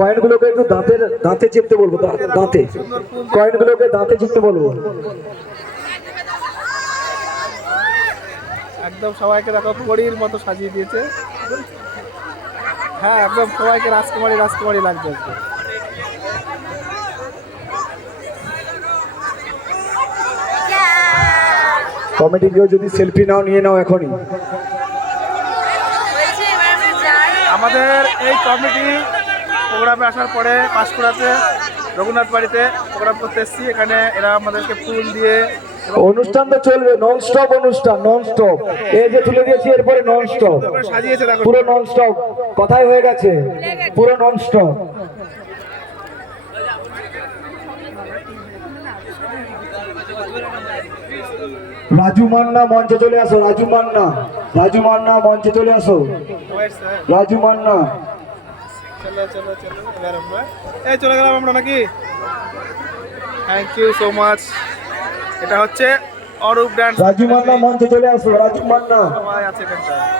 কয়েনগুলোকে একটু দাঁতে চেপতে বলবো, দাঁতে কয়েনগুলোকে দাঁতে চেপতে বলবো। একদম সবাইকে দেখো পরীর মতো সাজিয়ে দিয়েছে। হ্যাঁ, একদম সবাইকে রাজকুমারী রাজকুমারী লাগবে। কমিটি কেউ যদি সেলফি নাও নিয়ে নাও এখনই। আমাদের এই কমিটি প্রোগ্রামে আসার পরে পাঁশকুড়াতে রঘুনাথ বাড়িতে প্রোগ্রাম করতে এসেছি। এখানে এরা আমাদেরকে ফুল দিয়ে অনুষ্ঠান তো চলবে, নন স্টপ অনুষ্ঠান, নন স্টপ। এই যে তুলে দিয়েছি এরপরে নন স্টপ, সাজিয়েছে দেখো পুরো নন স্টপ। কথাই হয়ে গেছে, পুরো নন স্টপ। রাজু মান্না মঞ্চে চলে আসো, রাজু মান্না, রাজু মান্না মঞ্চে চলে আসো, রাজু মান্না। চলো চলো চলো, এই চলে গেলাম আমরা নাকি। Thank you so much. এটা হচ্ছে অরূপ ডান্স। রাজু মান্না মঞ্চে চলে আসো, রাজু মান্না। সবাই আছে এখানটায়।